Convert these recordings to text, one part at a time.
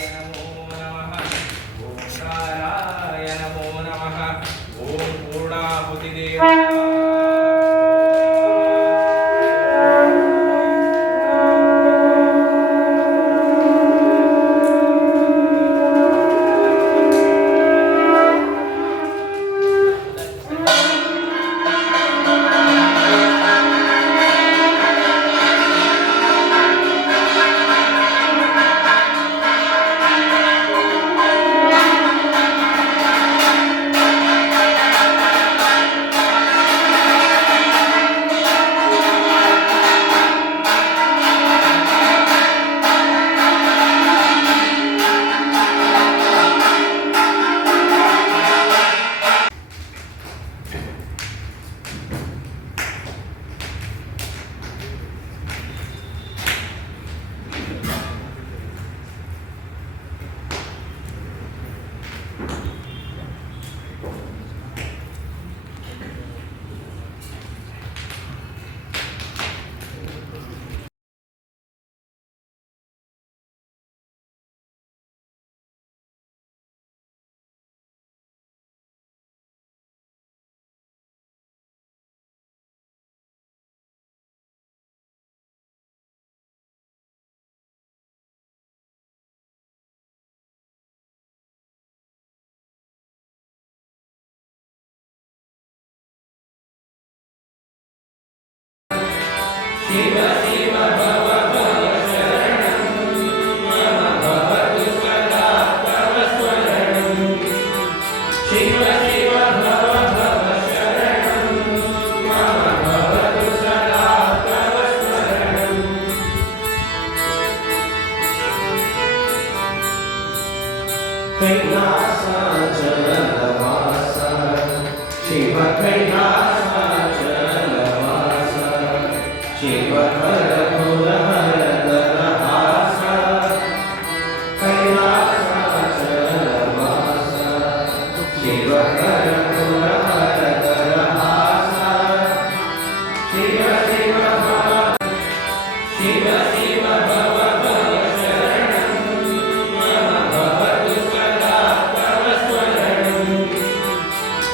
नमो नमः। ओम कालाय नमो नमः। ओम पूर्णाहुतिदेवाय शिव शिव भव भव शरणं मम भवतु सदा तव स्मरणं। शिव शिव भव भव शरणं मम भवतु सदा तव स्मरणं। कैलासाचलवास शिव कैलासाचलवास शिव हर भुर हर दरहास कैलासाचलवास शिव हर भुर हर दरहास। शिव शिव भव शिव शिव भव भव शरणं मम भवतु सदा तव स्मरणं।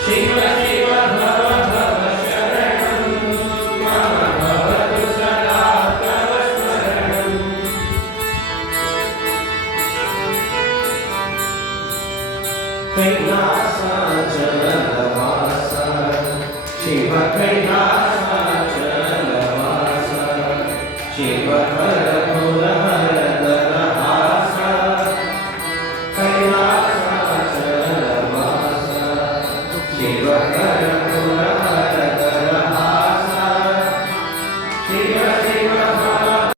शिव शिव भव भव शरणं मम भवतु सदा तव स्मरणं। कैलासाचलवास शिव कैलासाचलवास शिव हर भुर हर दरहास कैलासाचलवास शिव